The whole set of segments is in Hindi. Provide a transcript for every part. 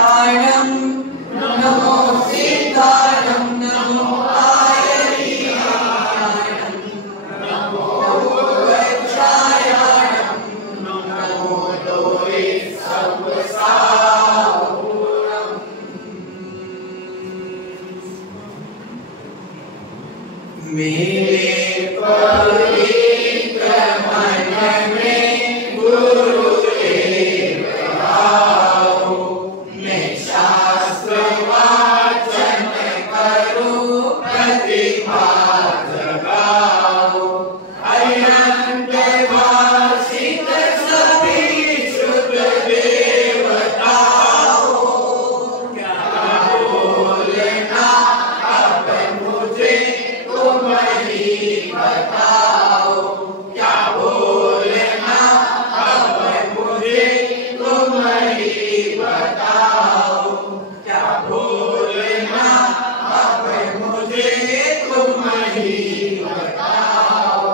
पुराणम नमो सिद्धारम नमो आयर्याणम नमो वज्रायाणम नमो लोरे सर्वसाहुरम। मेरे पवित्र मन में गुरुदेव आओ, मैं शास्त्र वाचन करूं प्रतिभा जगाओ। अनंत भाषित सभी शुद्ध देवताओं, क्या बोलना अब मुझे तुम ही बताओ। क्या बोलना अब मुझे तुम ही बताओ। क्या बोलना अब मुझे तुम ही बताओ।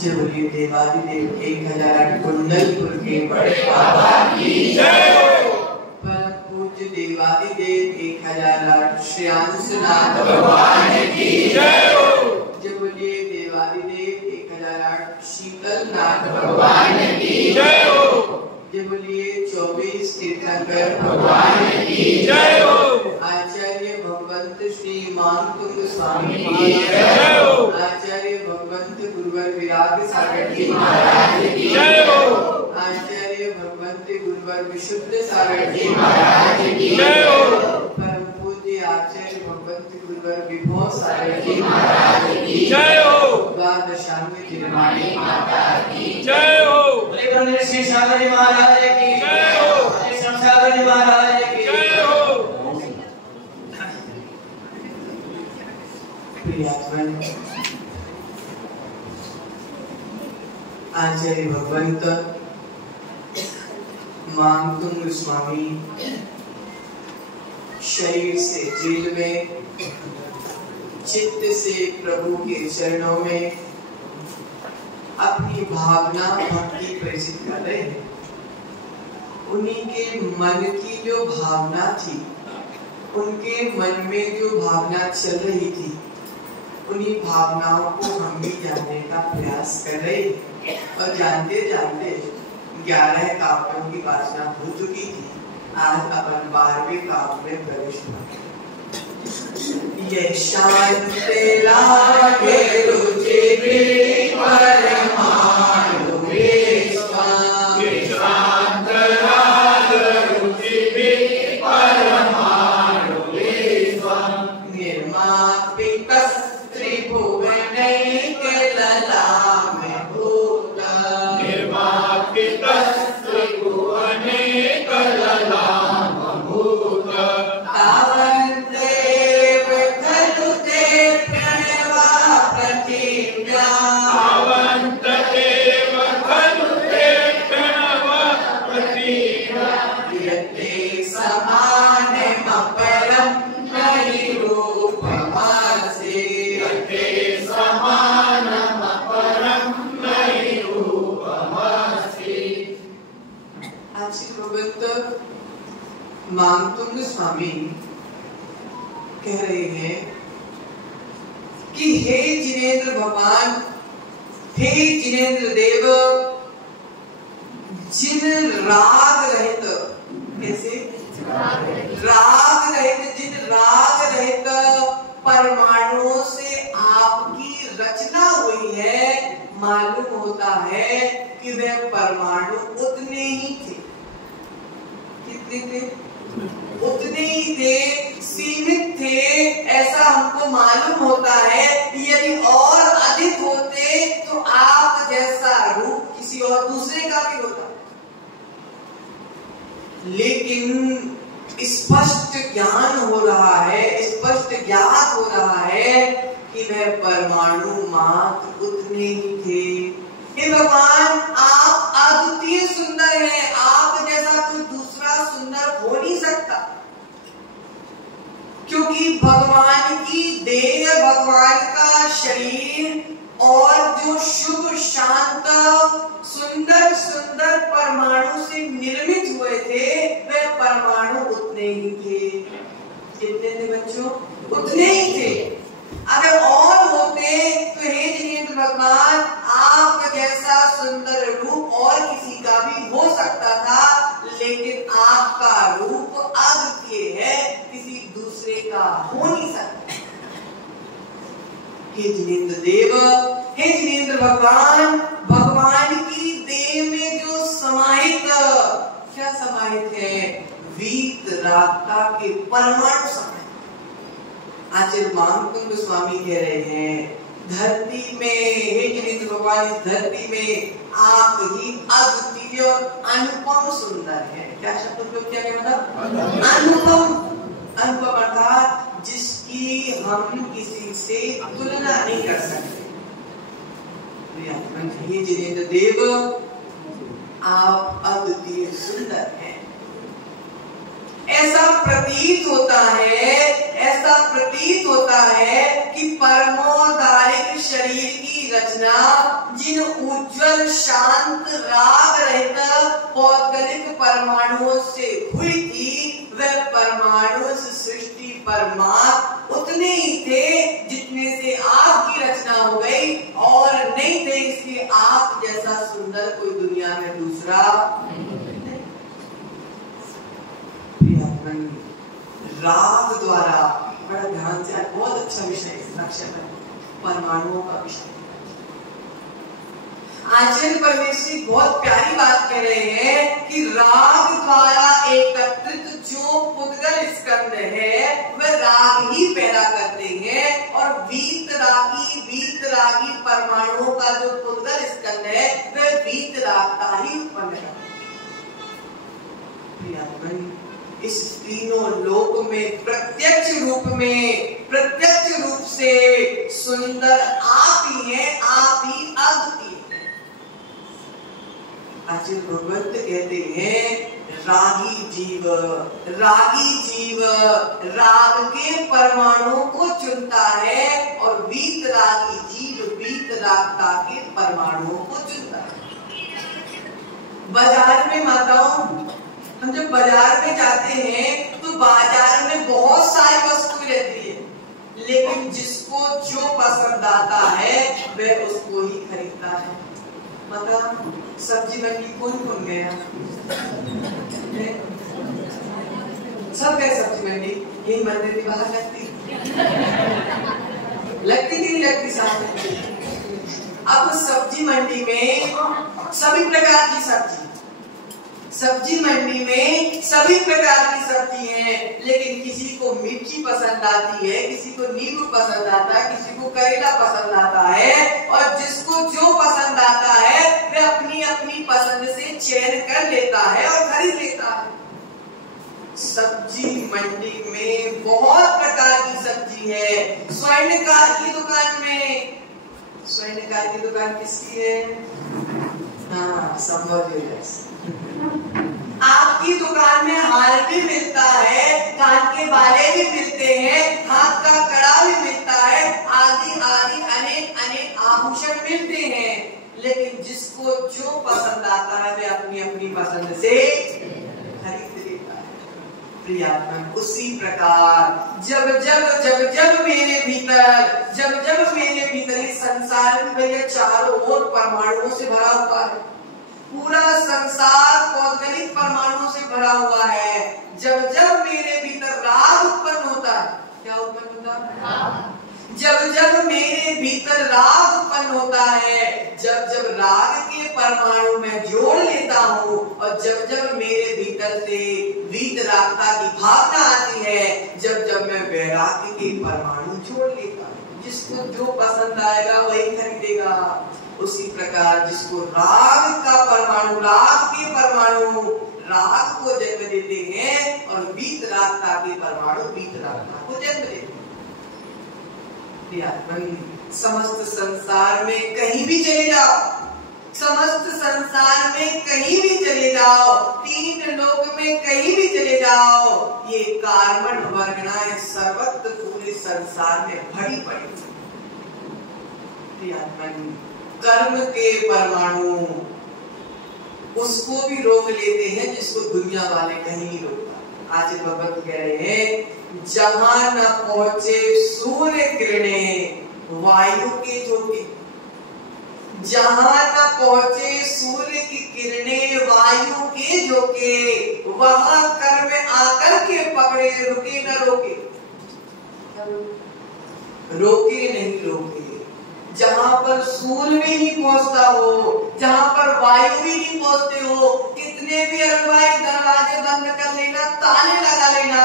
जब ये देवादिदेव 1008 कुंडलपुर के बड़े बाबा की जय हो। परम पूज्य देवादिदेव 1008 श्री अंशनाथ भगवान की जय हो। जब बोलिए देवादिदेव 1008 शीतलनाथ भगवान की जय हो। जब बोलिए 24 तीर्थंकर भगवान की जय हो। आचार्य भगवंत श्री मानतुंग स्वामी की जय हो। आचार्य भगवंत गुरुवर विराग सागर जी महाराज की जय हो। आचार्य भगवंत गुरुवर विशुद्ध सागर जी महाराज की जय हो। परम पूज्य आचार्य भगवंत गुरुवर विभो सागर जी महाराज की जय हो। द्वादशांग जिरमाणी माता की जय हो। बोले गणेश श्री सागर जी महाराज की जय हो। सागर जी महाराज की जय हो। प्रियात्मन आचार्य भगवंत मानतुंग स्वामी शरीर से जेल में, चित्त से प्रभु के चरणों में अपनी भावना भक्ति प्रेषित कर रहे हैं। उन्हीं के मन की जो भावना थी, उनके मन में जो भावना चल रही थी, उन्हीं भावनाओं को हम भी जानने का प्रयास कर रहे हैं। और जानते जानते 11 काव्यों की वासना हो चुकी थी। आज अपन 12वें काव्य में प्रवेश करेंगे। ये शांति लागे रुचि भी परमाणु विश्वाम। ये शांत लागे रुचि भी परमाणु विश्वाम। निर्मापित त्रिभुवनैक ललाम भूता। निर्मापित त्रिभुवनैक ललाम भूता। तावन्तेव खलु ते प्रणवा प्रतिज्ञा। तावन्तेव खलु ते प्रणवा प्रतिज्ञा। यते समानमपरं नहि रूपमस्ति। यते समानमपरं नहि रूपमस्ति। आचार्य भगवंत मानतुंग स्वामी कह रहे हैं कि हे जिनेंद्र भगवान, हे जिनेंद्र देव, जिन राग रहित, कैसे राग रहित, जिन राग रहित परमाणुओं से आपकी रचना हुई है, मालूम होता है कि वे परमाणु उतने ही थे। कितने थे? उतने ही थे, सीमित थे, ऐसा हमको मालूम होता है। यदि और अधिक होते तो आप जैसा रूप किसी और दूसरे का भी होता। लेकिन स्पष्ट ज्ञान हो रहा है, स्पष्ट ज्ञात हो रहा है कि वह परमाणु मात्र उतने ही थे। हे भगवान, आप अद्वितीय सुंदर हैं, आप जैसा कोई दूसरा सुंदर हो नहीं सकता। क्योंकि भगवान की देह, भगवान का शरीर और जो शुभ शांत सुंदर सुंदर परमाणु से निर्मित हुए थे वे परमाणु उतने ही थे। कितने थे बच्चों? उतने ही थे। अगर और होते तो हे जिनेंद्र भगवान, आप जैसा सुंदर रूप और किसी का भी हो सकता था, लेकिन आपका रूप अद्वितीय है, किसी दूसरे का हो नहीं सकता। हे जिनेंद्र देव, हे जिनेंद्र भगवान, भगवान की देह में जो समाहित, क्या समाहित है? वीतरागता के परमाणु समाहित। आचार्य मानकुंड स्वामी कह रहे हैं, धरती में, हे जिनेंद्र भगवान, इस धरती में आप ही अद्वितीय और अनुपम सुंदर है। क्या शब्द उपयोग किया गया? मतलब अनुपम। अनुपम अर्थात जिसकी हम किसी से तुलना नहीं कर सकते। हे जिनेंद्र देव, आप अद्वितीय सुंदर हैं। ऐसा प्रतीत होता है कि परमोदारिक शरीर की रचना जिन उज्जवल शांत राग रहित पौद्गलिक परमाणुओं से हुई थी, वह परमाणु सृष्टि परमात्मा उतने ही थे जितने से आपकी रचना हो गई, और नहीं थे इसलिए आप जैसा सुंदर कोई दुनिया में दूसरा राग द्वारा, बड़ा ध्यान से, बहुत अच्छा विषय नक्षत्र परमाणुओं का विषय। आचार्य परमेश्वरी बहुत प्यारी बात कह रहे हैं कि राग द्वारा एकत्रित जो पुद्गल स्कंद है वह राग ही पैदा करते हैं, और वीतरागी परमाणुओं का जो पुद्गल स्कंद है वह वीतरागता ही उत्पन्न करते हैं। इस तीनों लोक में प्रत्यक्ष रूप से सुंदर आप ही हैं, आप ही अद्वितीय हैं। आचार्य भगवंत कहते हैं, रागी जीव राग के परमाणुओं को चुनता है, और वीतरागी जीव वीतरागता के परमाणुओं को चुनता है। बाजार में माताओं, हम जब बाजार में जाते हैं तो बाजार में बहुत सारी वस्तुएं रहती है, लेकिन जिसको जो पसंद आता है वह उसको ही खरीदता है। मतलब सब्जी मंडी कौन गया? सब गए सब्जी मंडी। यही मंदिर के बाहर लगती कि नहीं लगती सामने? अब सब्जी मंडी में सभी प्रकार की सब्जी मंडी में सभी प्रकार की सब्जी है, लेकिन किसी को मिर्ची पसंद आती है, किसी को नींबू पसंद आता है, किसी को करेला पसंद आता है, और जिसको जो पसंद आता है वह अपनी अपनी पसंद से चयन कर लेता है और खरीद लेता है। सब्जी मंडी में बहुत प्रकार की सब्जी है। स्वर्णकार की दुकान में, स्वर्णकार की दुकान किसकी है? हाँ, संभव ज्वेलर्स। आपकी दुकान में हार भी मिलता है, कान के बाले भी मिलते हैं, हाथ का कड़ा भी मिलता है, आदि आदि अनेक आभूषण मिलते हैं, लेकिन जिसको जो पसंद आता है वह अपनी अपनी पसंद से खरीद लेता है। प्रियात्मन, उसी प्रकार जब जब मेरे भीतर इस संसार में भैया चारों ओर परमाणुओं से भरा हुआ है, पूरा संसार पौद्गलिक परमाणुओं से भरा हुआ है। जब जब मेरे भीतर राग उत्पन्न होता है, क्या उत्पन्न होता है? जब मेरे भीतर राग उत्पन्न होता है, जब राग के परमाणु में जोड़ लेता हूँ, और जब मेरे भीतर से वीतरागता की भावना आती है, जब मैं वैराग्य के परमाणु जोड़ लेता हूँ, जिसको जो पसंद आएगा वही खरीदेगा। उसी प्रकार जिसको राग का परमाणु, राग के परमाणु राग को जन्म देते हैं, और वीतरागता के परमाणु वीतरागता को जन्म देते हैं। समस्त संसार में कहीं भी चले जाओ, समस्त संसार में कहीं भी चले जाओ, तीन लोक में कहीं भी चले जाओ, ये कार्बन वर्गणाएं सर्वत्र पूरे संसार में भरी पड़ी। कर्म के परमाणु उसको भी रोक लेते हैं जिसको दुनिया वाले कहीं नहीं रोकता। आज भगवत कह रहे हैं जहां न पहुंचे सूर्य किरणें वायु के झोंके, जहां न पहुंचे सूर्य की किरणें वायु के झोंके, वहां कर्म आकर के पकड़े रुके न रोके, रोके नहीं रोके। जहां पर सूर्य भी नहीं पहुंचता हो, जहां पर वायु भी नहीं पहुंचते हो, कितने भी अलवाई दरवाजे बंद कर लेना, ताले लगा लेना,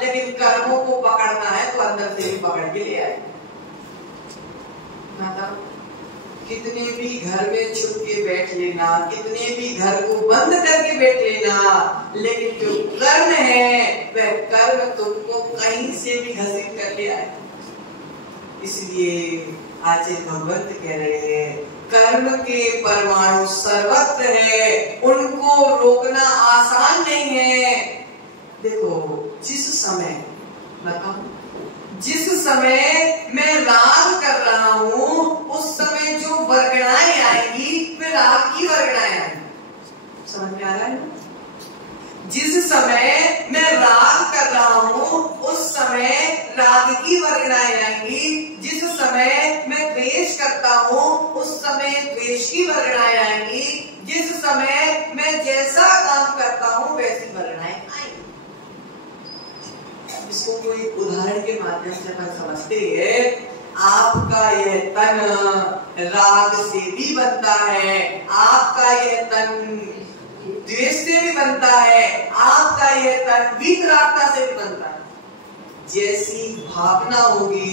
लेकिन कर्मों को पकड़ना है तो अंदर से भी पकड़ के ले आए। कितने भी घर में छुप के बैठ लेना, कितने भी घर को बंद करके बैठ लेना, लेकिन जो कर्म है वह कर्म तुमको कहीं से भी घसीट कर ले आए। इसलिए आज भगवंत कह रहे हैं कर्म के परमाणु सर्वत्र है, उनको रोकना आसान नहीं है। देखो जिस समय मैं राग कर रहा हूं, उस समय जो वर्गणाएं आएंगी वे राग की वर्गणाएं आएंगी। समझ में आ रहा है? जिस समय मैं राग कर रहा हूं उस समय राग की वर्गणाएं आएंगी, जिस समय मैं द्वेष करता हूं उस समय द्वेष की वर्गणाएं आएंगी, जिस समय मैं जैसा काम करता हूं वैसी वर्गणाएं आएंगी। इसको कोई उदाहरण के माध्यम से अपन समझते हैं। आपका यह तन राग से भी बनता है, आपका यह तन द्वेष से भी बनता है, आपका यह तन वीतरागता से भी बनता है। जैसी भावना होगी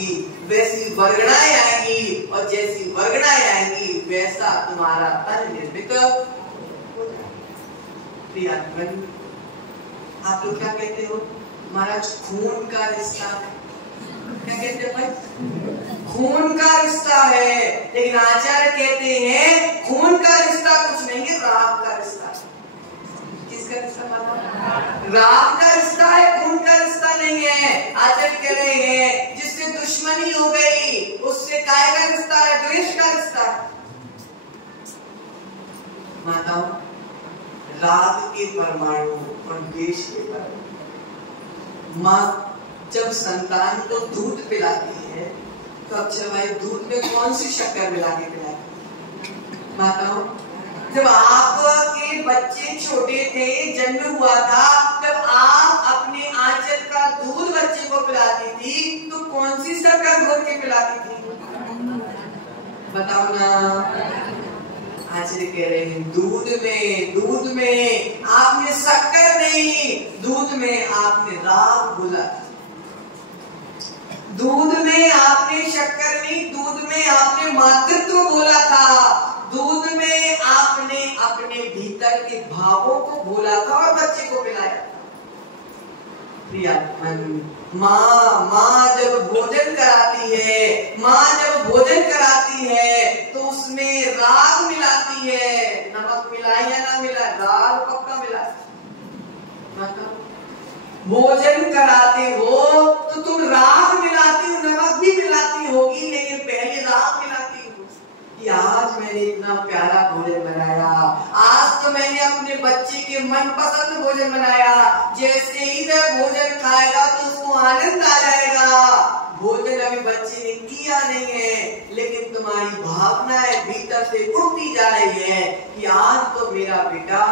वैसी वर्गणाएं आएंगी, और जैसी वर्गणाएं आएंगी वैसा तुम्हारा तन निर्मित हो जाएगा। आप लोग क्या कहते हो? महाराज खून का रिश्ता है। क्या कहते हैं भाई? खून का रिश्ता है। लेकिन आचार्य कहते हैं खून का रिश्ता कुछ नहीं है, राग का रिश्ता है। किसका रिश्ता? राग का रिश्ता है, खून का रिश्ता नहीं है। आचार्य कह रहे हैं जिससे दुश्मनी हो गई उससे काय का रिश्ता है? द्वेष का रिश्ता है। माताओं, राग के परमाणु और द्वेष के परमाणु। माँ जब संतान को दूध पिलाती है तो अक्षर भाई दूध में कौन सी शक्कर मिला के पिलाती है? माताओं, जब आपके बच्चे छोटे थे, जन्म हुआ था, जब आप अपने आंचल का दूध बच्चे को पिलाती थी तो कौन सी शक्कर घोल के पिलाती थी? बताओ ना। आचार्य कह रहे हैं दूध में आपने शक्कर नहीं, दूध में आपने राग घोला। दूध में आपने शक्कर नहीं, दूध में आपने मातृत्व घोला था। दूध में आपने अपने भीतर के भावों को घोला था और बच्चे को पिलाया। माँ जब भोजन कराती है तो उसमें राग मिलाती है। नमक मिला या ना मिला, राग पक्का मिला। भोजन कराते हो तो तुम राग मिलाती हो, नमक भी मिलाती होगी, लेकिन पहले राग मिलाती हो कि आज मैंने इतना प्यारा भोजन बनाया, आज तो मैंने अपने बच्चे के मनपसंद भोजन बनाया। जैसे ही वह भोजन खाएगा तो उसको आनंद आ जाएगा। भोजन अभी बच्चे ने किया नहीं है, लेकिन तुम्हारी भावनाएं भीतर से उठती जा रही है कि आज तो मेरा बेटा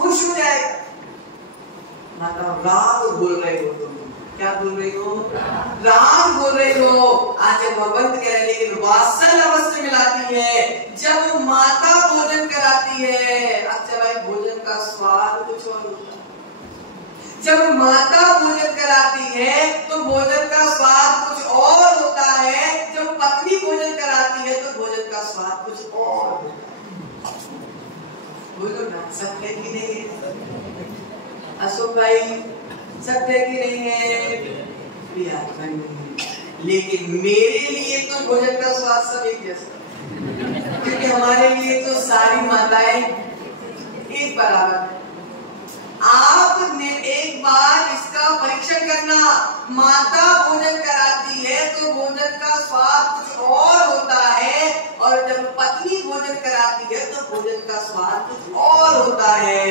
खुश हो जाएगा। मतलब राग बोल रहे हो तुम। क्या बोल रही हो? राग बोल रही हो। आज भगवंत कह रहे लेकिन वात्सल अवश्य मिलाती है जब माता भोजन कराती है। अच्छा भाई, भोजन का स्वाद कुछ और होता है। जब माता भोजन कराती है तो भोजन का स्वाद कुछ और होता है, जब पत्नी भोजन कराती है तो भोजन का स्वाद कुछ और होता है। बोलो ना, सत्य है कि नहीं है? अशोक भाई, सत्य है कि नहीं है? लेकिन मेरे लिए तो भोजन का स्वाद सब एक जैसा, क्योंकि हमारे लिए तो सारी माताएं एक बराबर। आपने एक बार इसका परीक्षण करना, माता भोजन कराती है तो भोजन का स्वाद कुछ और होता है, और जब पत्नी भोजन कराती है तो भोजन का स्वाद कुछ और होता है।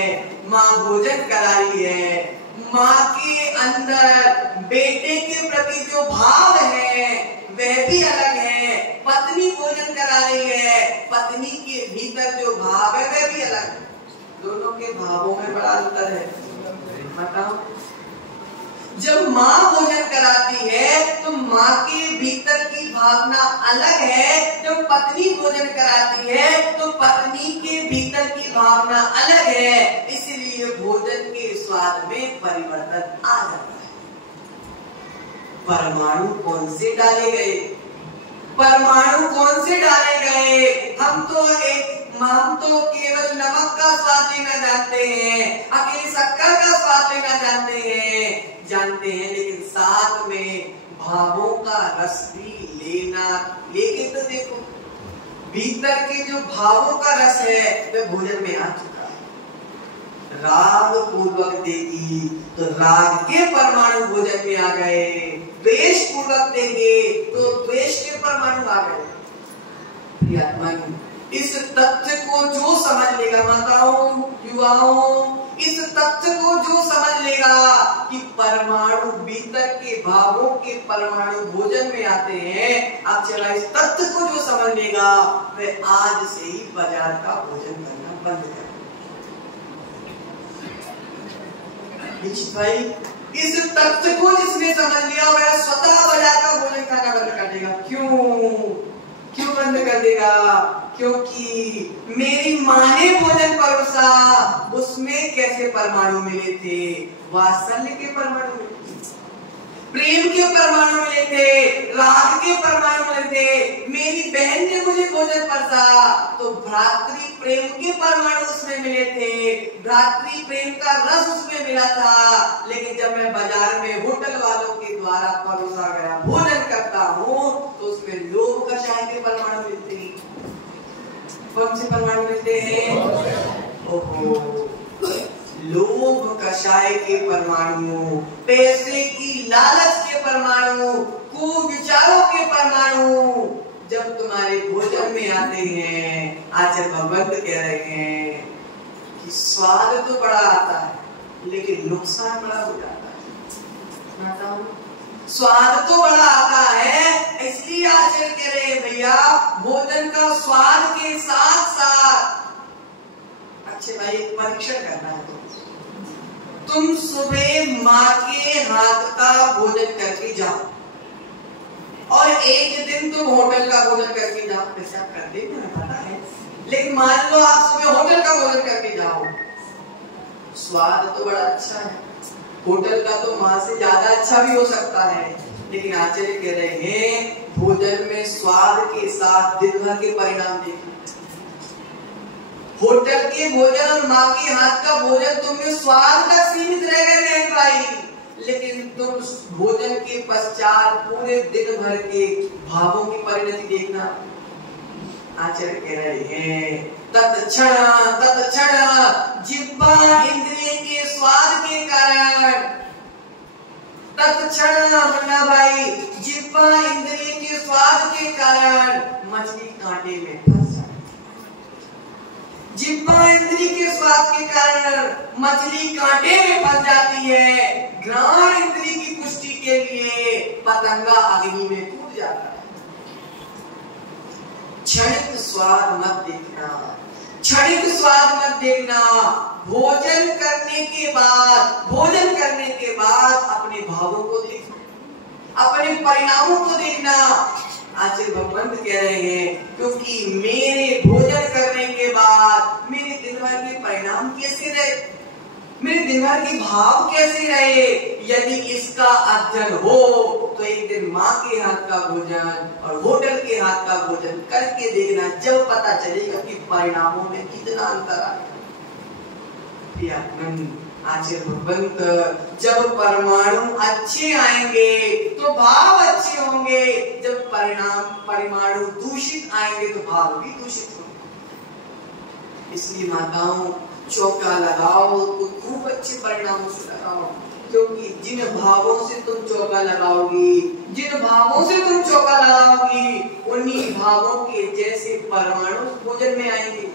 माँ भोजन करा रही है, माँ के अंदर बेटे के प्रति जो भाव है वह भी अलग है। पत्नी भोजन करा रही है, पत्नी के भीतर जो भाव है वह भी अलग है। दोनों के भावों में बड़ा अंतर है। बताओ, जब माँ भोजन कराती है तो माँ के भीतर की भावना अलग है, जब पत्नी भोजन कराती है तो पत्नी के भीतर की भावना अलग है। इसलिए भोजन के स्वाद में परिवर्तन आ जाता है। परमाणु कौन से डाले गए? परमाणु कौन से डाले गए? हम तो केवल नमक का स्वाद लेना जानते हैं, अकेले शक्कर का स्वाद लेना जानते हैं, लेकिन साथ में भावों का रस भी लेके तो देखो, भीतर के जो भावों का रस है वह भोजन में आ चुका है। राग पूर्वक देगी तो राग के परमाणु भोजन में आ गए, द्वेष पूर्वक देंगे तो द्वेष के परमाणु आ गए। प्रियतमन, इस तथ्य को जो समझ लेगा, माताओं, युवाओं, इस तथ्य को जो समझ लेगा कि परमाणु भीतर के भावों के परमाणु भोजन में आते हैं, अब चला इस तथ्य को जो समझ लेगा वह आज से ही बाजार का भोजन करना बंद कर। भाई, इस तथ्य को जिसने समझ लिया वह स्वतः बाजार का भोजन खाना बंद कर देगा। क्यों बंद कर देगा? क्योंकि मेरी माँ ने भोजन परोसा, उसमें कैसे परमाणु मिले थे? वात्सल्य के परमाणु मिले थे, प्रेम के परमाणु मिले थे, राग के परमाणु मिले थे। मेरी बहन ने मुझे भोजन परोसा तो भ्रातृ प्रेम के परमाणु उसमें मिले थे, भ्रातृ प्रेम का रस उसमें मिला था। लेकिन जब मैं बाजार में होटल वालों के द्वारा परोसा गया भोजन करता हूँ तो उसमें लोभ कषाय के परमाणु मिलते हैं। कौन से परमाणु मिलते हैं? ओहो, लोभ कषाय के परमाणु, पैसे की लालच के परमाणु, कुविचारों के परमाणु जब तुम्हारे भोजन में आते हैं, आचार्य भगवंत कह रहे हैं कि स्वाद तो बड़ा आता है लेकिन नुकसान बड़ा हो जाता है। बताओ, स्वाद तो बड़ा आता है, इसलिए आचार्य कह रहे हैं भैया भोजन का स्वाद के साथ साथ अच्छे भाई परीक्षण करना है। तुम सुबह माँ के हाथ का भोजन करके जाओ और एक दिन तुम होटल का भोजन करके जाओ। वैसे आप कर देते हैं पता है, लेकिन मान लो आप सुबह होटल का भोजन करके जाओ, स्वाद तो बड़ा अच्छा है, होटल का तो माँ से ज्यादा अच्छा भी हो सकता है, लेकिन आचार्य कह रहे हैं भोजन में स्वाद के साथ दिन भर के परिणाम देखिए। होटल के भोजन और माँ के हाथ का भोजन तुम्हें स्वाद तक सीमित रह गए भाई, लेकिन तुम भोजन के पश्चात पूरे दिन भर के भावों की परिणति देखना। आचार्य कह रहे हैं तत्क्षण जिह्वा इंद्रिय के स्वाद के कारण, तत्क्षण मुन्ना भाई जिह्वा इंद्रिय के स्वाद के कारण मछली कांटे में फंस जाती। जिह्वा इंद्रिय के स्वाद के कारण मछली कांटे में फंस जाती है, घ्राण इंद्रिय की पुष्टि के लिए पतंगा अग्नि में कूद जाता है। क्षणिक स्वाद मत देखना, क्षणिक स्वाद मत देखना। भोजन करने के बाद अपने भावों को देखना, अपने परिणामों को देखना। आचार्य भगवंत कह रहे हैं क्योंकि मेरे भोजन करने के बाद मेरे दिन भर के परिणाम कैसे रहे, मेरे दिन भर के भाव कैसे रहे। यदि इसका अध्ययन हो तो एक दिन माँ के हाथ का भोजन और होटल के हाथ का भोजन करके देखना, जब पता चलेगा कि परिणामों में कितना अंतर आएगा। आचार्य भगवंत जब परमाणु अच्छे आएंगे तो भाव अच्छे होंगे, जब परिमाणु दूषित आएंगे तो भाव भी दूषित होंगे। इसलिए माताओं चौका लगाओ तो खूब अच्छे परिणामों से लगाओ। क्योंकि जिन भावों से तुम चौका लगाओगी, जिन भावों से तुम चौका लगाओगी, उन्हीं भावों के जैसे परमाणु भोजन में आएंगे।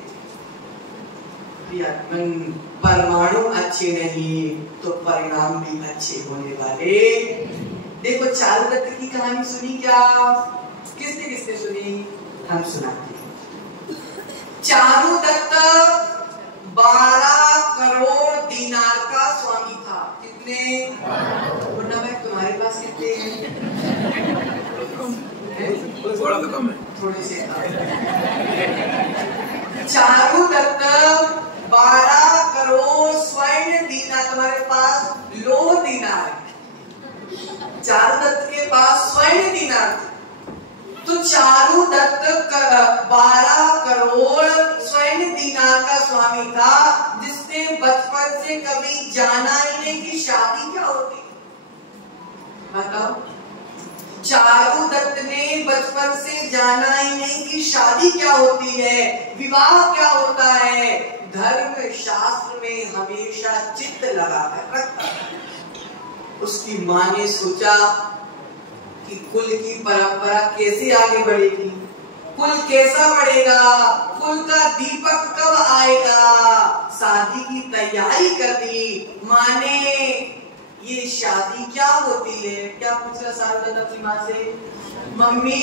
परमाणु अच्छे नहीं तो परिणाम भी अच्छे होने वाले। देखो चारुदत्त की कहानी सुनी क्या? किसने किसने सुनी? हम सुनाते हैं। चारुदत्त 12 करोड़ दीनार का स्वामी था। कितने? मुन्ना भाई तुम्हारे पास कितने हैं? थोड़ा तो कम है, थोड़े से। चारुदत्त 12 करोड़ स्वर्ण दीनार, तुम्हारे पास लोह दीनार, चारुदत्त के पास स्वर्ण दीनार। तो चारुदत्त 12 करोड़ स्वर्ण दीनार का स्वामी था, जिसने बचपन से कभी जाना ही नहीं कि शादी क्या होती। बताओ, चारुदत्त ने बचपन से जाना ही नहीं कि शादी क्या होती है, विवाह क्या होता है। धर्म शास्त्र में हमेशा चित्त लगाकर रखता है। उसकी माँ ने सोचा कि कुल की परंपरा कैसे आगे बढ़ेगी, कुल कैसा बढ़ेगा, कुल का दीपक कब आएगा। शादी की तैयारी कर दी। माँ ने ये शादी क्या होती है, क्या पूछा शारदा अपनी माँ से, मम्मी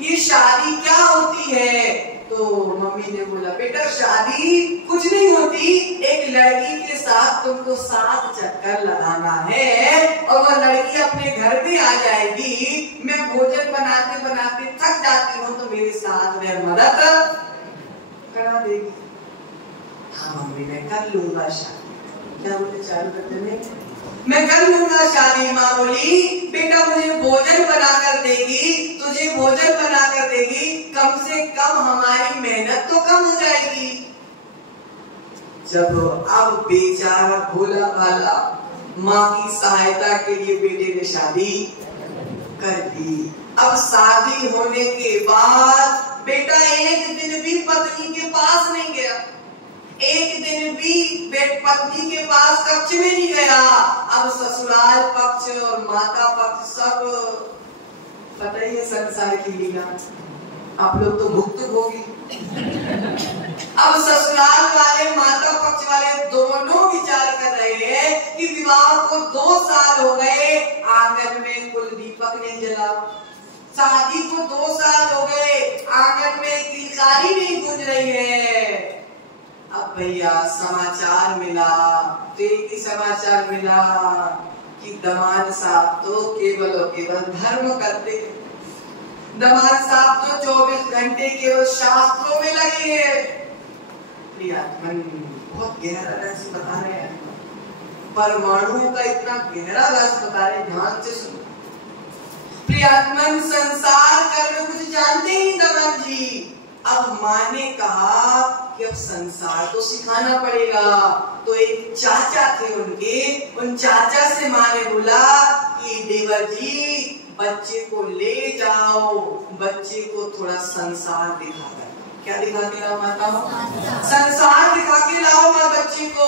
ये शादी क्या होती है। तो मम्मी ने बोला बेटा शादी कुछ नहीं होती, एक लड़की के साथ तुमको 7 चक्कर लगाना है और वह लड़की अपने घर में आ जाएगी। मैं भोजन बनाते बनाते थक जाती हूँ तो मेरे साथ में मदद करा देगी। हाँ मम्मी मैं कर लूंगा शादी। क्या बोले चारुदत्त ने? मैं कर लूंगा शादी। माँ बोली बेटा मुझे भोजन बनाकर देगी, तुझे भोजन बनाकर देगी, कम से कम हमारी मेहनत तो कम हो जाएगी। जब अब बेचारा भोला भाला माँ की सहायता के लिए बेटे ने शादी कर दी। अब शादी होने के बाद बेटा एक दिन भी पत्नी के पास नहीं गया, एक दिन भी पत्नी के पास कक्ष में नहीं गया। अब ससुराल पक्ष और माता पक्ष सब पता ही है संसार की लीला, आप लोग तो भुक्त होगी। अब ससुराल वाले माता पक्ष वाले दोनों विचार कर रहे हैं कि विवाह को 2 साल हो गए, आंगन में कुल दीपक नहीं जला। शादी को 2 साल हो गए, आंगन में किलकारी नहीं गूंज रही है। अब भैया समाचार मिला, तो एक ही समाचार मिला कि दामाद साहब तो केवल और केवल धर्म करते, दामाद साहब तो 24 घंटे केवल शास्त्रों में लगे हैं। प्रियात्मन बहुत गहरा रहस्य बता रहे हैं, परमाणुओं का इतना गहरा रहस्य बता रहे, ध्यान से सुनो। प्रियात्मन संसार कर्म कुछ जानते ही दामाद जी। अब माँ ने कहा कि अब संसार तो सिखाना पड़ेगा। तो एक चाचा थे उनके, उन चाचा से माँ ने बोला कि देवर जी बच्चे को ले जाओ, बच्चे को थोड़ा संसार दिखा कर। क्या दिखा के लाओ माता? संसार दिखा के लाओ माँ बच्चे को।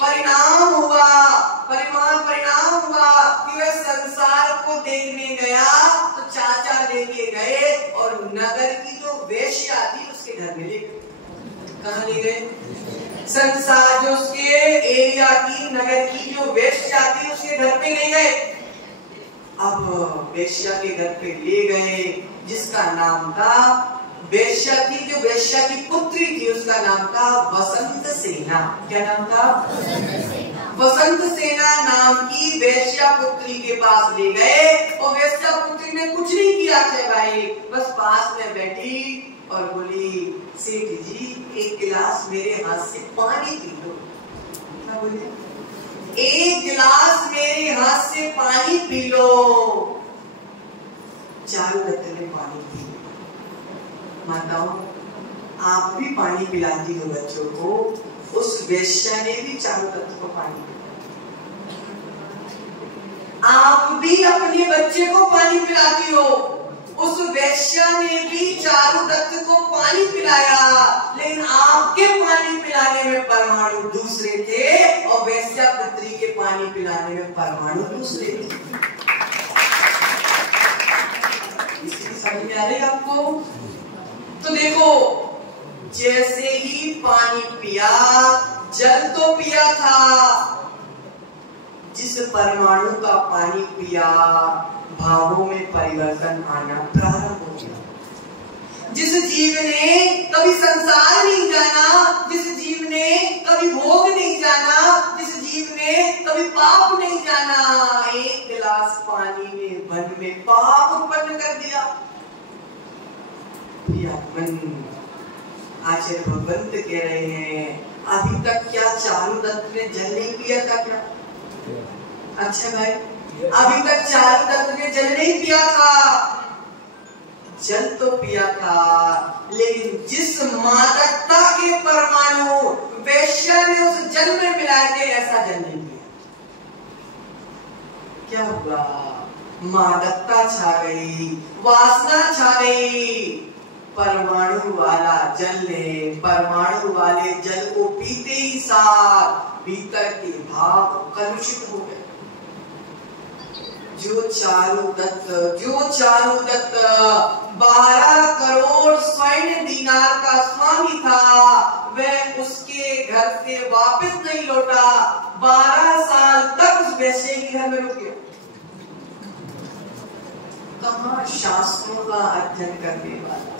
परिणाम हुआ कि वह संसार को देखने गया तो चाचा लेके गए और नगर की जो वेश्या थी उसके घर में ले गए। कहाँ ले गए? संसार जो उसके एरिया की, नगर की जो वेश्या थी उसके घर पे ले गए। अब वेश्या के घर पे ले गए, जिसका नाम था, वेश्या थी जो वेश्या की पुत्री थी, उसका नाम था वसंत सेना। क्या नाम था? वसंत सेना नाम की वेश्या पुत्री के पास ले गए और वेश्या पुत्री ने कुछ नहीं किया थे भाई, बस पास में बैठी और बोली सेठ जी एक गिलास मेरे हाथ से पानी पी लो। क्या बोले? एक गिलास मेरे हाथ से पानी पी लो। चारुदत्त ने पानी पी। माताओं आप भी पानी पिलाती हो बच्चों को, उस वेश्या ने भी चारुदत्त को पानी पिलाया। आप भी अपने बच्चे को पानी पिलाती हो, उस वेश्या ने भी चारुदत्त को पानी पिलाया, लेकिन आपके पानी पिलाने में परमाणु दूसरे थे और वेश्या पुत्री के पानी पानी पिलाने में परमाणु घुस ले। इसकी समझ में आ रही आपको? तो देखो, जैसे ही पानी पिया, जल तो पिया था, जिस परमाणु का पानी पिया भावों में परिवर्तन आना प्रारंभ हो गया। जिस जीव ने कभी संसार नहीं जाना, जिस जीव ने कभी भोग नहीं जाना, जिस जीव ने कभी पाप नहीं जाना, एक गिलास पानी ने मन में पाप उत्पन्न कर दिया। आचार्य भगवंत कह रहे हैं, अभी तक क्या चारुदत्त ने जल नहीं पिया था क्या? अच्छा भाई, अभी तक चारुदत्त ने जल नहीं पिया था। जल तो पिया था, लेकिन जिस मादकता के परमाणु वैश्या ने उस जल में मिलाए थे, ऐसा जल नहीं पिया। क्या हुआ? मादकता छा गई, वासना छा गई। परमाणु वाला जल ने, परमाणु वाले जल को पीते ही साथ भीतर के भाव कलुषित हो गए। जो चारुदत्त 12 करोड़ स्वर्ण दीनार का स्वामी था, वह उसके घर से वापस नहीं लौटा। 12 साल तक उस वैश्य के घर में रुक गया। कहाँ शास्त्रों का अध्ययन करने वाला,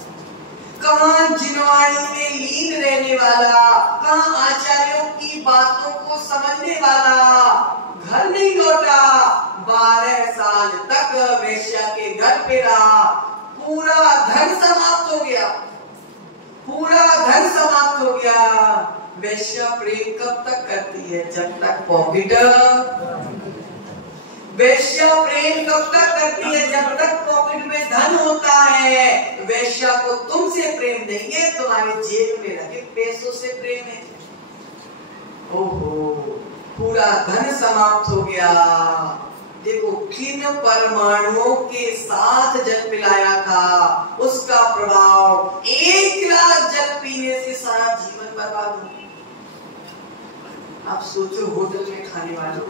कहाँ जिनवाणी में लीन रहने वाला, कहाँ आचार्यों की बातों को समझने वाला, घर नहीं लौटा। 12 साल तक वैश्या के घर पे रहा। पूरा धन समाप्त हो गया, पूरा धन समाप्त हो गया। वैश्या प्रेम कब तक करती है? जब तक पॉकेट। वैश्या प्रेम कब तक करती है? जब तक पॉकेट में धन होता है। वैश्या को तुमसे प्रेम देंगे, तुम्हारे जेब में रखे पैसों से प्रेम है। ओहो, पूरा धन समाप्त हो गया। देखो, किन परमाणुओं के साथ जल पिलाया था, उसका प्रभाव। एक गिलास जल पीने से सारा जीवन बर्बाद हो गया। आप सोचो, होटल में खाने वालों,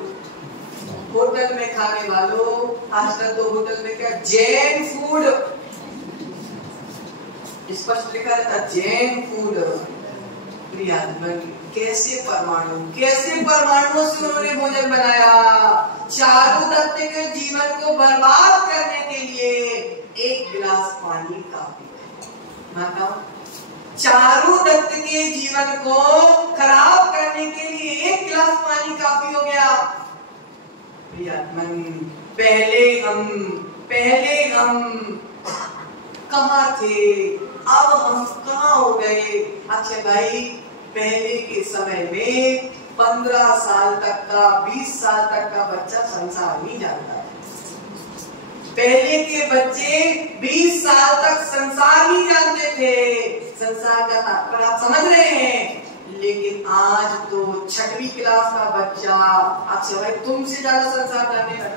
होटल में खाने वालों, आजकल तो होटल में क्या जैन फूड स्पष्ट लिखा रहता, जैन फूड। कैसे परमाणुओं से उन्होंने भोजन बनाया। चारुदत्त के जीवन को बर्बाद करने के लिए एक गिलास पानी काफी है। चारुदत्त के जीवन को खराब करने के लिए एक गिलास पानी काफी हो गया। पहले हम कहाँ थे, अब हम कहाँ हो गए? अच्छा भाई, पहले के समय में 15 साल तक का, 20 साल तक का बच्चा संसार नहीं जानता है। पहले के बच्चे 20 साल तक संसार नहीं जानते थे। संसार का तात्पर्य आप समझ रहे हैं। लेकिन आज तो 6वीं क्लास का बच्चा, अच्छा भाई, तुमसे ज्यादा संसार जानने लगा।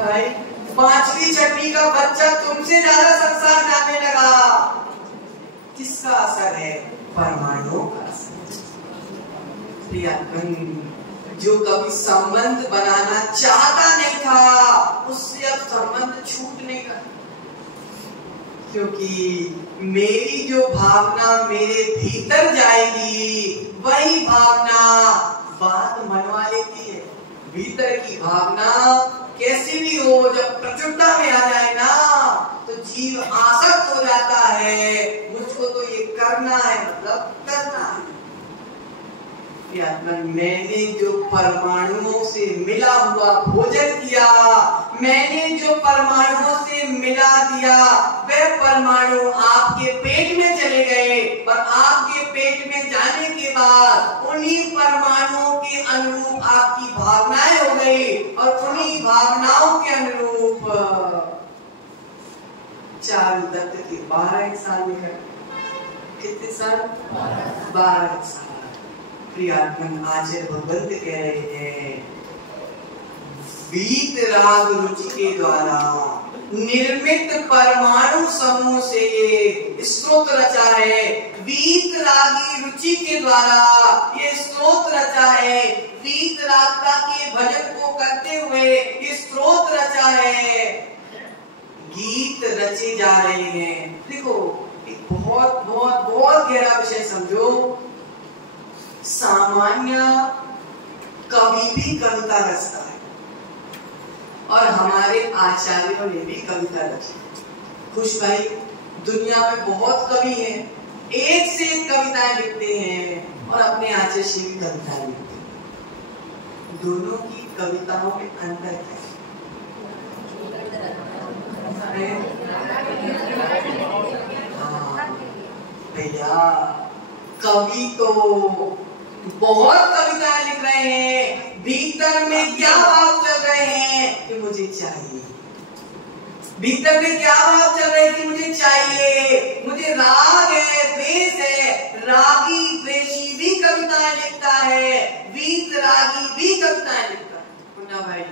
भाई, 5वीं 6वीं का बच्चा तुमसे ज्यादा संसार जानने लगा। किसका असर है? परमाणुओं का असर। जो कभी संबंध बनाना चाहता नहीं था, उससे अब संबंध छूटने का। क्योंकि मेरी जो भावना मेरे भीतर जाएगी, वही भावना बात मनवा लेती है। भीतर की भावना कैसी भी हो, जब प्रचुरता में आ जाए ना, तो जीव आसक्त हो जाता है। मुझको तो ये करना है, मतलब करना है। मैंने जो परमाणुओं से मिला हुआ भोजन किया, मैंने जो परमाणुओं से मिला दिया, वह परमाणु आपके पेट में चले गए। और आपके पेट में जाने के बाद उन्हीं परमाणुओं के अनुरूप आपकी भावनाएं हो गई, और उन्हीं भावनाओं के अनुरूप चारुदत्त के 12 साल निकल। कितने साल? 12 साल। आचार्य भगवंत कह रहे हैं, वीत राग रुचि के द्वारा निर्मित परमाणु समूह से ये स्रोत रचा है। वीत रागी रुचि के द्वारा ये स्रोत रचा है। रागता के भजन को करते हुए स्तोत्र रचा है, गीत रचे जा रहे हैं। देखो एक बहुत बहुत बहुत गहरा विषय समझो। सामान्य कवि भी कविता रचता है और हमारे आचार्यों ने भी कविता रची। खुश भाई, दुनिया में बहुत कवि हैं, एक से एक कविताएं लिखते हैं और अपने आचार्य से भी कविताएं लिखते हैं। दोनों की कविताओं में अंतर क्या है? भैया, कवि तो बहुत कविताएं लिख रहे हैं, भीतर में क्या भाव चल रहे हैं कि मुझे चाहिए, भीतर में क्या भाव चल रहे हैं कि मुझे चाहिए, मुझे राग है, द्वेष है। रागी द्वेषी भी कविताएं लिखता है, वीत रागी भी कविताएं लिखता है। मुन्ना भाई,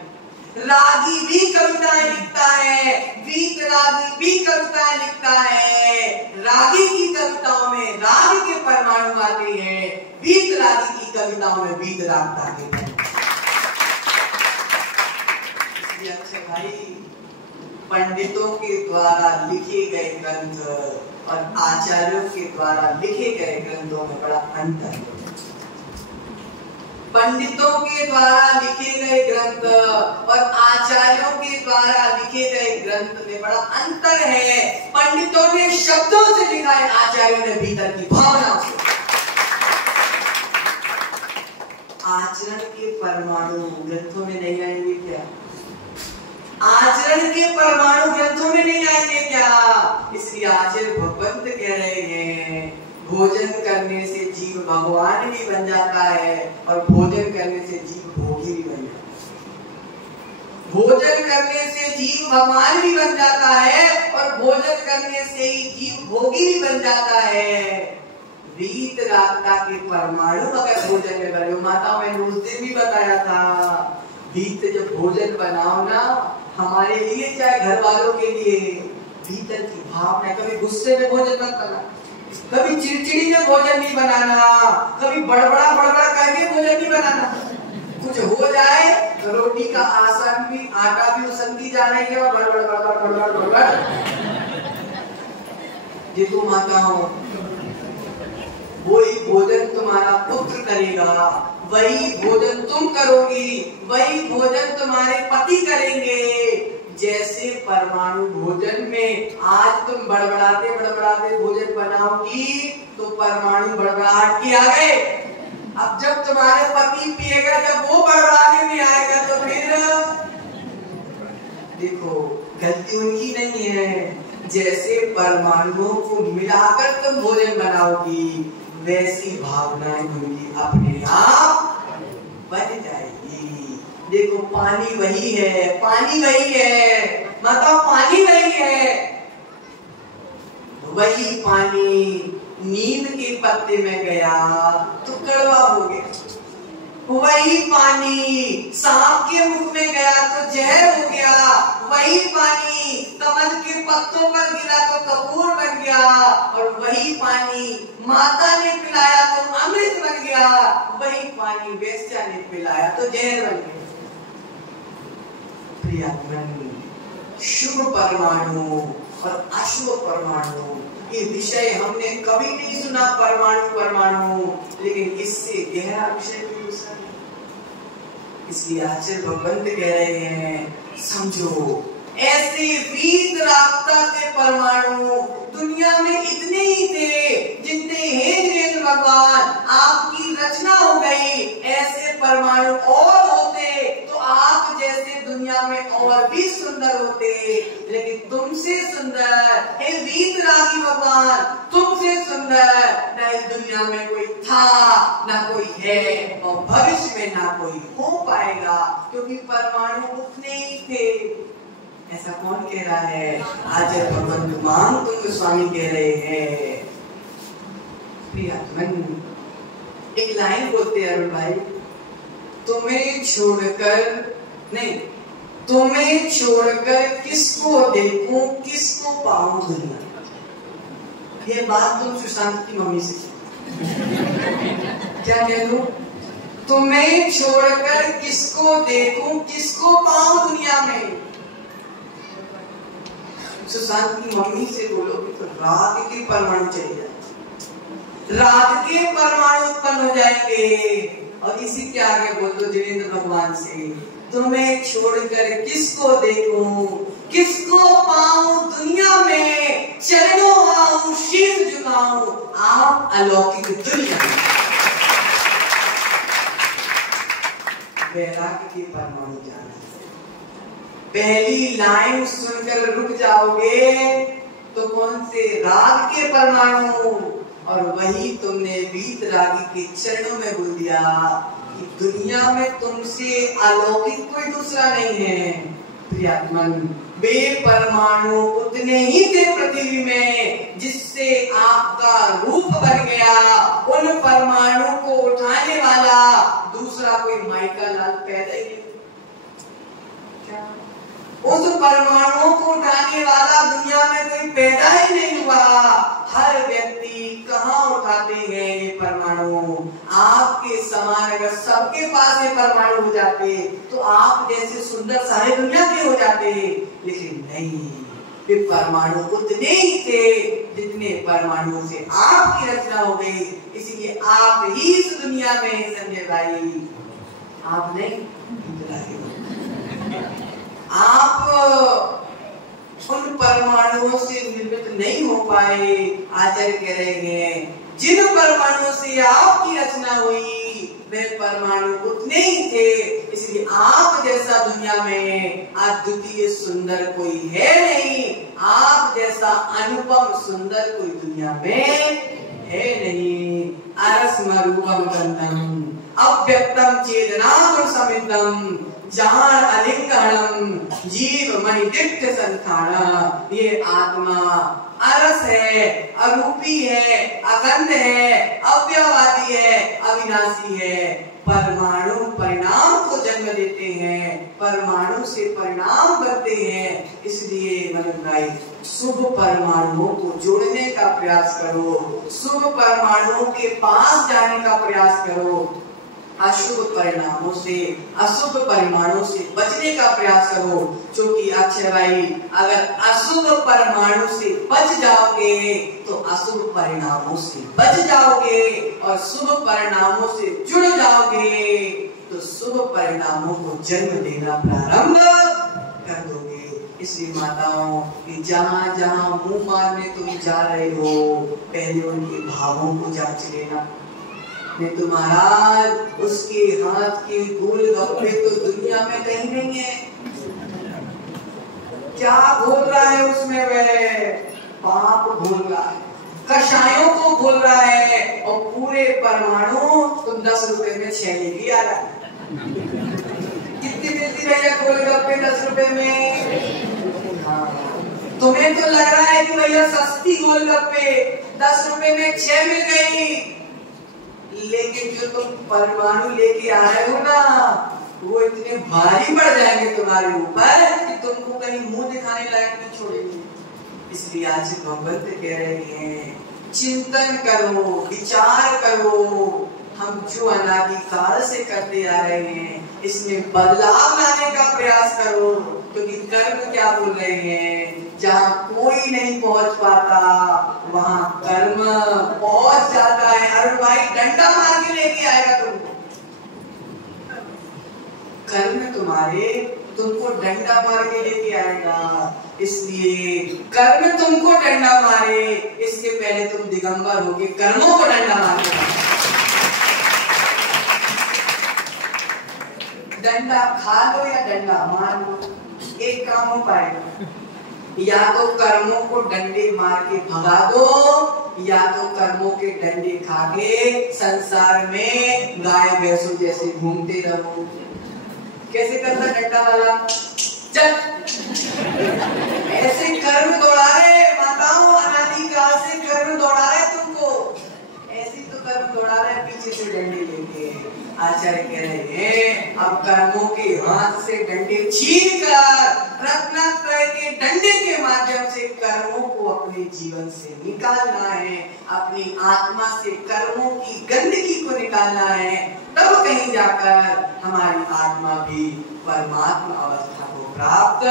रागी भी कविताएं लिखता है, वीत रागी भी कविताएं लिखता है। रागी की कविताओं में राग के परमाणु आते हैं, वीत रागी की कविताओं में वीत रागता के परमाणु। अच्छा भाई, पंडितों के द्वारा लिखे गए ग्रंथ और आचार्यों के द्वारा लिखे गए ग्रंथों में बड़ा अंतर है। पंडितों के द्वारा लिखे गए ग्रंथ और आचार्यों के द्वारा लिखे गए ग्रंथ में बड़ा अंतर है। पंडितों ने शब्दों से लिखा है, आचार्यों ने भीतर की भावना से। आचरण के परमाणु ग्रंथों में नहीं आएंगे क्या? आचरण के परमाणु ग्रंथों में नहीं आएंगे क्या? इसलिए आचार्य भगवंत कह रहे हैं, भोजन करने से जीव भगवान भी बन जाता है और भोजन करने से जीव भोगी भी बन जाता है। भोजन करने से जीव भगवान भी बन जाता है और भोजन करने से ही जीव भोगी भी बन जाता है। वीत रागता के परमाणु अगर भोजन में बने, माता मैंने उस दिन भी बताया था, वीत जब भोजन बनाओ ना, हमारे लिए चाहे घर वालों के लिए, भीतर की भावना। कभी गुस्से में भोजन मत बनाना, कभी चिड़चिड़ी में भोजन नहीं बनाना, कभी बड़बड़ा करके भोजन नहीं बनाना। कुछ हो जाए तो रोटी का आसन भी, आटा भी उसकी जा रही है और बड़बड़ ये तुम माता हो, वही भोजन तुम्हारा पुत्र करेगा, वही भोजन तुम करोगी, वही भोजन तुम्हारे पति करेंगे। जैसे परमाणु भोजन में आज तुम बड़बड़ाते भोजन बनाओगी तो परमाणु बड़बड़ाहट के आ गए। अब जब तुम्हारे पति पिएगा, जब वो बड़बड़ाने में आएगा तो फिर देखो गलती उनकी नहीं है। जैसे परमाणुओं को मिलाकर तुम भोजन बनाओगी, वैसी भावनाएं उनकी अपने आप बन जाएगी। देखो पानी वही है, पानी वही है, मतलब पानी वही है। वही पानी नीम के पत्ते में गया तो कड़वा हो गया, वही पानी सांप के मुख में गया तो जहर हो गया, वही पानी कमल के पत्तों पर गिरा तो कपूर बन गया, और वही पानी माता ने पिलाया तो अमृत बन गया, वही पानी वेश्या ने पिलाया तो जहर बन गया। प्रियमन, शुभ परमाणु और अशुभ परमाणु, ये विषय हमने कभी नहीं सुना। परमाणु, लेकिन इससे गहरा विषय भी दूसरा है। इसलिए आचार्य भगवंत कह रहे हैं, समझो ऐसे वीत रागता के परमाणु दुनिया में इतने ही थे जितने हे भगवान आपकी रचना हो गई। ऐसे परमाणु और होते तो आप जैसे दुनिया में और भी सुंदर होते, लेकिन तुमसे सुंदर हे वीत रागी भगवान, तुमसे सुंदर न इस दुनिया में कोई था, न कोई है और भविष्य में ना कोई हो पाएगा, क्योंकि परमाणु उतने ही थे। ऐसा कौन कह रहा है? आचार्य भगवंत महामृत्युंजय स्वामी कह रहे हैं। प्रियमन, एक लाइन बोलते हैं अरुण भाई, तुम्हें छोड़कर किसको देखूं, किसको पाऊं दुनिया। ये बात तुम सुशांत की मम्मी से क्या कह लूं? तुम्हें छोड़कर किसको देखूं, किसको पाऊं दुनिया में। सुशांत की मम्मी से बोलोगे तो रात के परमाणु चले जाए, रात के परमाणु उत्पन्न हो जाएंगे। और इसी के आगे बोल दो जिनेंद्र भगवान से, तुम्हें छोड़कर किसको देखूं, किसको पाऊं दुनिया में, चरणों आऊं शीश झुकाऊं आप अलौकिक दुनिया में। वैराग्य के परमाणु जाना। पहली लाइन सुनकर रुक जाओगे तो कौन से राग के परमाणु, और वही तुमने वीत रागी के चरणों में बोल दिया कि दुनिया में तुमसे अलौकिक कोई दूसरा नहीं है। प्रियात्मन, वे परमाणु उतने ही थे पृथ्वी में जिससे आपका रूप बन गया। उन परमाणु को उठाने वाला दूसरा कोई माइका लाल पैदा ही नहीं। उस परमाणुओं को उठाने वाला दुनिया में कोई पैदा ही नहीं हुआ। हर व्यक्ति कहाँ उठाते हैं ये परमाणु। आपके समान अगर सबके पास ये परमाणु हो जाते तो आप जैसे सुंदर सारे दुनिया के हो जाते, लेकिन नहीं, ये परमाणु उतने ही थे जितने परमाणुओं से आपकी रचना हो गई। इसलिए आप ही इस दुनिया में संजय भाई, आप नहीं, आप उन परमाणुओं से निर्मित नहीं हो पाए। आचार्य कह रहे हैं जिन परमाणुओं से आपकी रचना हुई वे परमाणु उतने ही थे। इसलिए आप जैसा दुनिया में अद्वितीय सुंदर कोई है नहीं, आप जैसा अनुपम सुंदर कोई दुनिया में है नहीं। अरस्मरूपम गंधम अव्यक्तम चेदनागुण समितम जहां अलिंगणम जीव मणिदिक्त संखाना। ये आत्मा अरस है, अरूपी है, अगंध है, अव्ययवादी है, अविनाशी है। परमाणु परिणाम को जन्म देते हैं, परमाणु से परिणाम बनते हैं। इसलिए मनोज भाई, शुभ परमाणुओं को जोड़ने का प्रयास करो, शुभ परमाणुओं के पास जाने का प्रयास करो, अशुभ परिणामों से, अशुभ परिमाणों से बचने का प्रयास करो। क्योंकि अक्षय भाई, अगर अशुभ परमाणु से बच जाओगे तो अशुभ परिणामों से बच जाओगे, और शुभ परिणामों से जुड़ जाओगे तो शुभ परिणामों को जन्म देना प्रारंभ कर दोगे। इसलिए माताओं, जहां जहां मुंह मारने तुम जा रहे हो, पहले उनके भावों को जांच लेना। नहीं तो महाराज, उसके हाथ के गोलगप्पे तो दुनिया में कहीं नहीं है। क्या घोल रहा है उसमें? वह पाप घोल रहा है, कषायों को घोल रहा है, और पूरे परमाणु तुम 10 रुपए में 6 लेके आ रहा है। कितनी मिलती भैया गोलगप्पे 10 रुपए में? हाँ, तुम्हें तो लग रहा है कि भैया सस्ती गोलगप्पे 10 रुपए में 6 मिल गई, लेकिन जो तुम परमाणु लेके आ रहे हो ना, वो इतने भारी पड़ जाएंगे तुम्हारे ऊपर कि तुमको कहीं मुंह दिखाने लायक नहीं छोड़ेंगे। इसलिए आज भगवंत कह रहे हैं, चिंतन करो, विचार करो। हम जो अनादि काल से करते आ रहे हैं, इसमें बदलाव लाने का प्रयास करो। क्योंकि कर्म क्या बोल रहे हैं, जहाँ कोई नहीं पहुंच पाता वहां कर्म पहुंच जाता है। अरुण भाई डंडा मार के लेके आएगा तुमको, कर्म तुम्हारे तुमको डंडा मार के लेके आएगा। इसलिए कर्म तुमको डंडा मारे इसके पहले तुम दिगंबर होके कर्मों को डंडा मारे। डंडा खा लो या डंडा मार लो, एक काम हो पाएगा। या तो कर्मों को डंडे मार के भगा दो, या तो कर्मों के डंडे खा के संसार में गाय भैंसों जैसे घूमते रहो। कैसे करता डंडा वाला? चल ऐसे कर्म दौड़ा रहे माताओं, अनादि काल से कर्म दौड़ा रहे तुमको, ऐसे तो कर्म दौड़ा रहे पीछे से डंडे लेके। आचार्य कह रहे हैं, अब कर्मों के हाथ से डंडे छीन कर रत्न के डंडे के माध्यम से कर्मों को अपने जीवन से निकालना है, अपनी आत्मा से कर्मों की गंदगी को निकालना है, तब कहीं जा जाकर हमारी आत्मा भी परमात्मा अवस्था को प्राप्त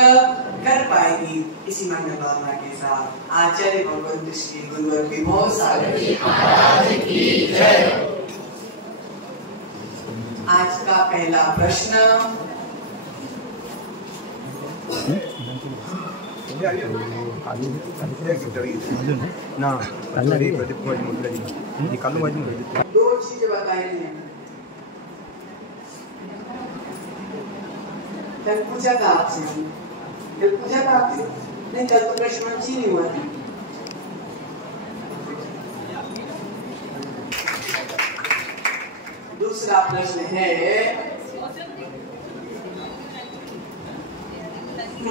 कर पाएगी। इसी मंगल भावना के साथ आचार्य भगवंत श्री गुरुवर विभो सागर जी महाराज की जय। आज का पहला प्रश्न, दो चीजें बताई हैं। कल पूछा था आपसे, नहीं कल तो प्रश्न ही नहीं हुआ था। दूसरा प्रश्न है,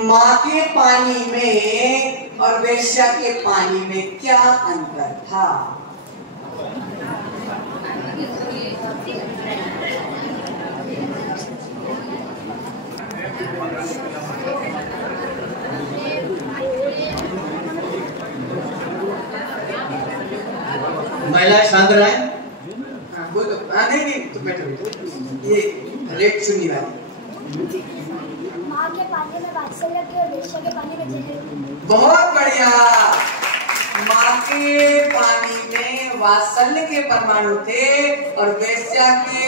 माँ के पानी में और वेश्या के पानी में क्या अंतर था? महिला शांत रहे। बोलो। नहीं तुम बैठो। ये रेट सुननी वाली। माँ के पानी में वात्सल्य के और वेश्या के पानी में जहर। बहुत बढ़िया। माँ के पानी में वात्सल्य के परमाणु थे और वेश्या के